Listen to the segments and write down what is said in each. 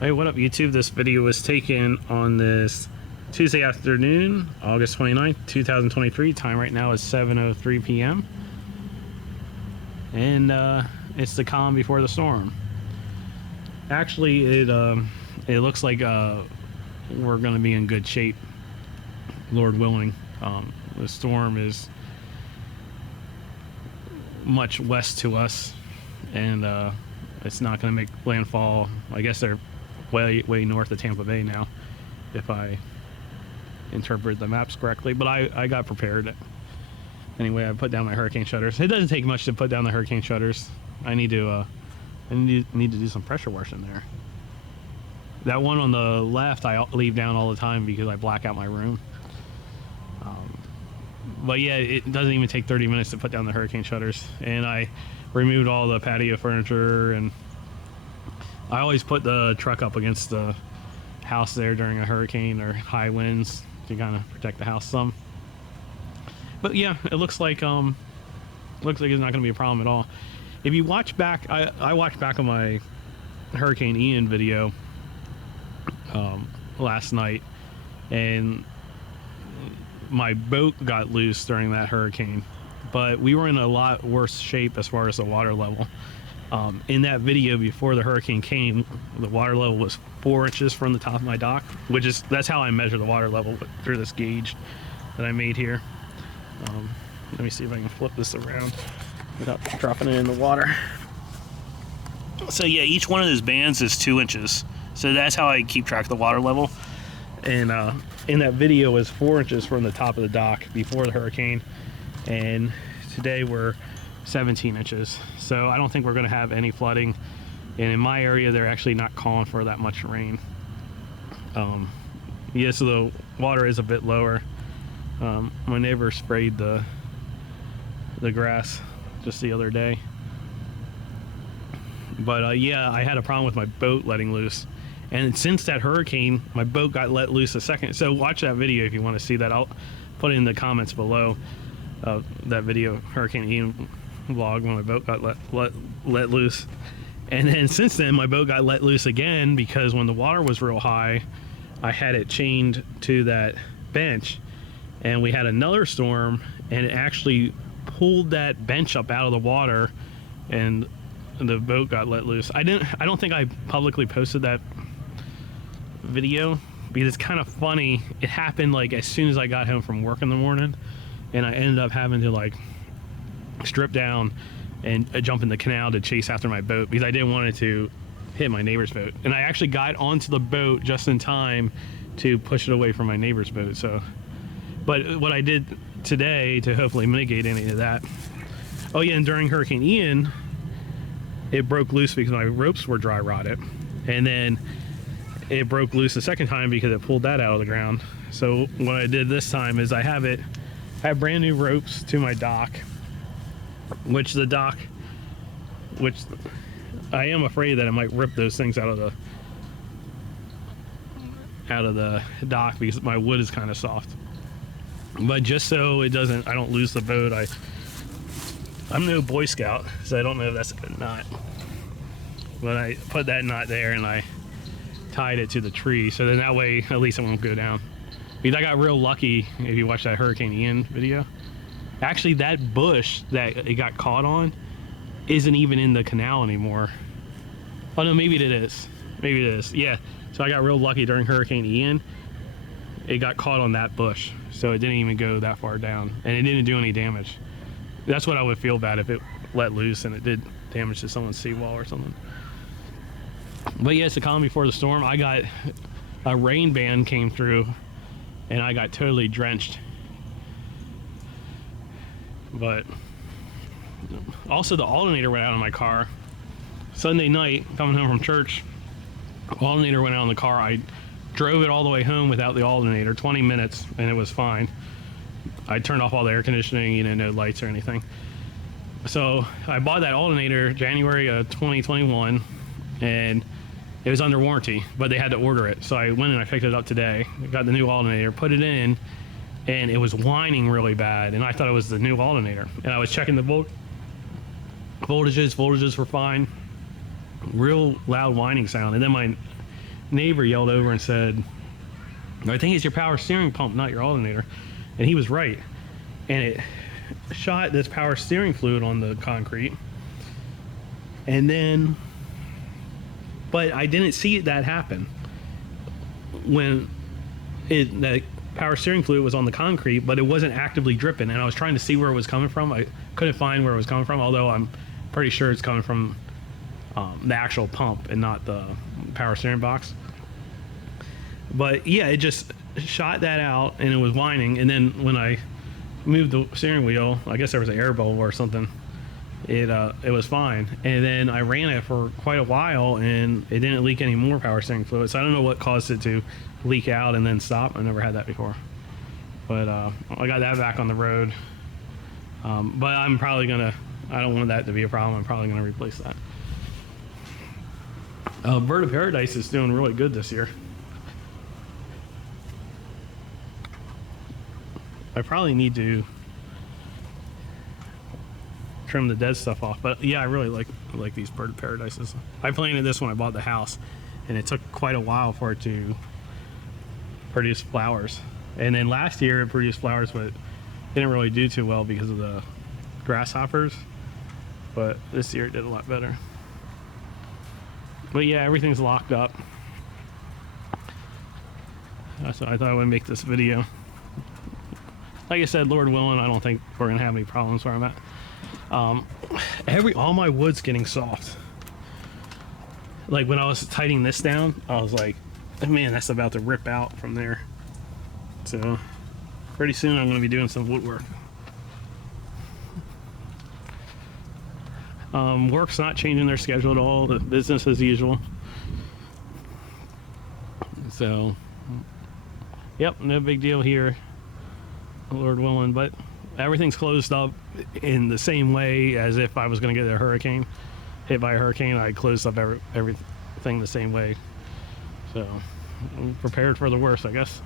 Hey, what up YouTube? This video was taken on this Tuesday afternoon, August 29th, 2023. Time right now is 7:03 p.m. And it's the calm before the storm. Actually, it looks like we're going to be in good shape, Lord willing. The storm is much west to us, and it's not going to make landfall. I guess they're way north of Tampa Bay now, if I interpret the maps correctly, but I got prepared. Anyway, I put down my hurricane shutters. It doesn't take much to put down the hurricane shutters. I need to do some pressure washing there. That one on the left I leave down all the time because I black out my room. But yeah, it doesn't even take 30 minutes to put down the hurricane shutters. And I removed all the patio furniture, and I always put the truck up against the house there during a hurricane or high winds to kind of protect the house some. But yeah, it looks like it's not going to be a problem at all. If you watch back, I watched back on my Hurricane Ian video last night, and my boat got loose during that hurricane, but we were in a lot worse shape as far as the water level. In that video before the hurricane came, the water level was 4 inches from the top of my dock, that's how I measure the water level, through this gauge that I made here. Let me see if I can flip this around without dropping it in the water. So yeah, each one of those bands is 2 inches. So that's how I keep track of the water level. And in that video was 4 inches from the top of the dock before the hurricane, and today we're 17 inches. So I don't think we're going to have any flooding, and in my area they're actually not calling for that much rain. Yeah, so the water is a bit lower. My neighbor sprayed the grass just the other day, but yeah, I had a problem with my boat letting loose. And since that hurricane, my boat got let loose a second. So watch that video if you want to see that. I'll put it in the comments below that video, Hurricane Ian vlog, when my boat got let loose. And then since then, my boat got let loose again because when the water was real high, I had it chained to that bench, and we had another storm, and it actually pulled that bench up out of the water, and the boat got let loose. I don't think I publicly posted that video because it's kind of funny. It happened like as soon as I got home from work in the morning, and I ended up having to like strip down and jump in the canal to chase after my boat because I didn't want it to hit my neighbor's boat. And I actually got onto the boat just in time to push it away from my neighbor's boat. So, but what I did today to hopefully mitigate any of that, oh yeah, and during Hurricane Ian, it broke loose because my ropes were dry rotted, and then it broke loose the second time because it pulled that out of the ground. So what I did this time is I have brand new ropes to my dock, which I am afraid that it might rip those things out of the dock because my wood is kind of soft. But just so I don't lose the boat, I'm no Boy Scout, so I don't know if that's a good knot. But I put that knot there and I tied it to the tree, so then that way at least it won't go down. Because I got real lucky, if you watch that Hurricane Ian video. Actually, that bush that it got caught on isn't even in the canal anymore. Oh no, maybe it is. Maybe it is, yeah. So I got real lucky during Hurricane Ian. It got caught on that bush, so it didn't even go that far down, and it didn't do any damage. That's what I would feel bad if it let loose and it did damage to someone's seawall or something. But yeah, it's the calm before the storm. I got a rain band came through and I got totally drenched. But also the alternator went out on my car. Sunday night, coming home from church, alternator went out on the car. I drove it all the way home without the alternator, 20 minutes, and it was fine. I turned off all the air conditioning, no lights or anything. So I bought that alternator January of 2021, and it was under warranty, but they had to order it. So I went and I picked it up today, got the new alternator, put it in, and it was whining really bad, and I thought it was the new alternator. And I was checking the voltages were fine. Real loud whining sound. And then neighbor yelled over and said, I think it's your power steering pump, not your alternator. And he was right. And it shot this power steering fluid on the concrete. And then, but I didn't see that happen when the power steering fluid was on the concrete, but it wasn't actively dripping. And I was trying to see where it was coming from. I couldn't find where it was coming from, although I'm pretty sure it's coming from the actual pump and not the power steering box. But yeah, it just shot that out and it was whining. And then when I moved the steering wheel, I guess there was an air bubble or something, it was fine. And then I ran it for quite a while and it didn't leak any more power steering fluid. So I don't know what caused it to leak out and then stop. I never had that before. But I got that back on the road. But I'm probably gonna, I don't want that to be a problem. I'm probably gonna replace that. Bird of Paradise is doing really good this year. I probably need to trim the dead stuff off, but yeah, I really like these Bird of Paradises. I planted this when I bought the house, and it took quite a while for it to produce flowers. And then last year it produced flowers, but it didn't really do too well because of the grasshoppers. But this year it did a lot better. But yeah, everything's locked up. That's why I thought I would make this video. Like I said, Lord willing, I don't think we're gonna have any problems where I'm at. All my wood's getting soft. Like when I was tightening this down, I was like, man, that's about to rip out from there. So pretty soon I'm gonna be doing some woodwork. Work's not changing their schedule at all. The business as usual. So, yep, no big deal here, Lord willing. But everything's closed up in the same way as if I was going to get hit by a hurricane. I closed up everything the same way. So, I'm prepared for the worst, I guess.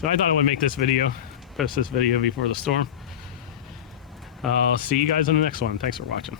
So I thought I would make this video, post this video before the storm. I'll see you guys in the next one. Thanks for watching.